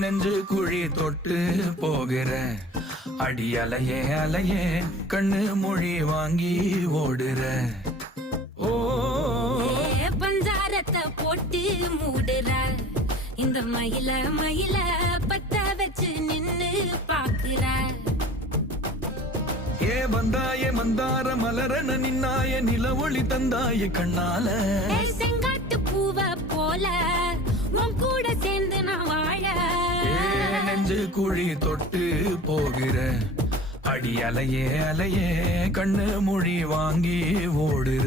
நெஞ்சு குழி தொட்டு போகிற அடி அலையே அலையே கண்ணு மொழி வாங்கி ஓடுற. ஓ பஞ்சாரத்தை போட்டு மூடுற இந்த மயில மயில பத்த வச்சு நின்னு பாக்குற. ஏ வந்தாய மந்தார மலரன நின்னாய நில ஒளி தந்தாய கண்ணால. செங்காட்டு பூவ போல உன் கூட சேர்ந்து நான் வாழ. நெஞ்சு குழி தொட்டு போகிற அடி அலையே அலையே கண்ணு மொழி வாங்கி ஓடுற.